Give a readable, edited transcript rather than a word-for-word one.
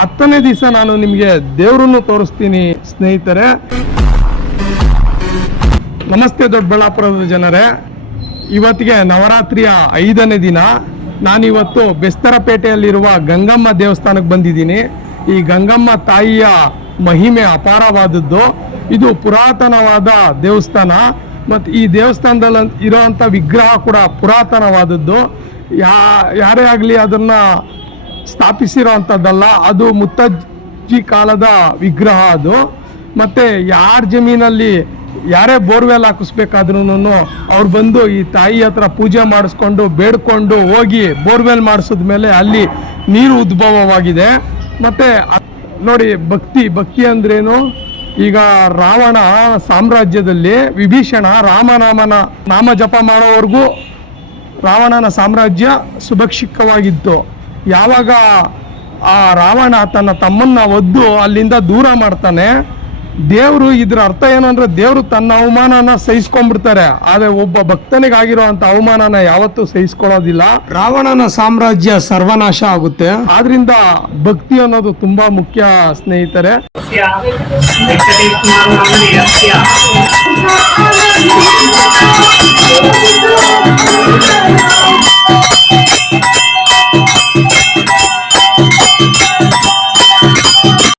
10ನೇ ದಿವಸ ನಾನು ನಿಮಗೆ ದೇವರನ್ನು ತೋರಿಸ್ತೀನಿ ಸ್ನೇಹಿತರೆ. ನಮಸ್ತೆ ದೊಡ್ಡಬಳ್ಳಾಪುರದ ಜನರೇ, ಇವತ್ತಿಗೆ ನವರಾತ್ರಿಯ 5ನೇ ದಿನ. ನಾನಿವತ್ತು ಬೆಸ್ತರಪೇಟೆಯಲ್ಲಿರುವ ಗಂಗಮ್ಮ ದೇವಸ್ಥಾನಕ್ಕೆ ಬಂದಿದ್ದೀನಿ. ಈ ಗಂಗಮ್ಮ ತಾಯಿಯ ಮಹಿಮೆ ಅಪಾರವಾದದ್ದು. ಇದು ಪುರಾತನವಾದ ದೇವಸ್ಥಾನ ಮತ್ತು ಈ ದೇವಸ್ಥಾನದಲ್ಲಿ ಇರೋವಂಥ ವಿಗ್ರಹ ಕೂಡ ಪುರಾತನವಾದದ್ದು. ಯಾರೇ ಆಗಲಿ ಅದನ್ನು ಸ್ಥಾಪಿಸಿರೋ ಅಂಥದ್ದಲ್ಲ, ಅದು ಮುತ್ತಜ್ಜಿ ಕಾಲದ ವಿಗ್ರಹ ಅದು. ಮತ್ತು ಯಾರ ಜಮೀನಲ್ಲಿ ಯಾರೇ ಬೋರ್ವೆಲ್ ಹಾಕಿಸ್ಬೇಕಾದ್ರೂ ಅವ್ರು ಬಂದು ಈ ತಾಯಿ ಹತ್ರ ಪೂಜೆ ಮಾಡಿಸ್ಕೊಂಡು ಬೇಡ್ಕೊಂಡು ಹೋಗಿ ಬೋರ್ವೆಲ್ ಮಾಡಿಸಿದ್ಮೇಲೆ ಅಲ್ಲಿ ನೀರು ಉದ್ಭವವಾಗಿದೆ. ಮತ್ತು ನೋಡಿ, ಭಕ್ತಿ ಅಂದ್ರೇನು? ಈಗ ರಾವಣ ಸಾಮ್ರಾಜ್ಯದಲ್ಲಿ ವಿಭೀಷಣ ನಾಮ ಜಪ ಮಾಡೋವರೆಗೂ ರಾವಣನ ಸಾಮ್ರಾಜ್ಯ ಸುಭಿಕ್ಷವಾಗಿತ್ತು. ಯಾವಾಗ ಆ ರಾವಣ ತನ್ನ ತಮ್ಮನ್ನ ಒದ್ದು ಅಲ್ಲಿಂದ ದೂರ ಮಾಡ್ತಾನೆ, ದೇವರು ಇದ್ರ ಅರ್ಥ ಏನು ಅಂದ್ರೆ ದೇವರು ತನ್ನ ಅವಮಾನನ ಸಹಿಸ್ಕೊಂಡ್ಬಿಡ್ತಾರೆ. ಆದರೆ ಒಬ್ಬ ಭಕ್ತನಿಗಾಗಿರೋ ಅಂತ ಅವಮಾನನ ಯಾವತ್ತೂ ಸಹಿಸ್ಕೊಳ್ಳೋದಿಲ್ಲ. ರಾವಣನ ಸಾಮ್ರಾಜ್ಯ ಸರ್ವನಾಶ ಆಗುತ್ತೆ. ಆದ್ರಿಂದ ಭಕ್ತಿ ಅನ್ನೋದು ತುಂಬಾ ಮುಖ್ಯ ಸ್ನೇಹಿತರೆ.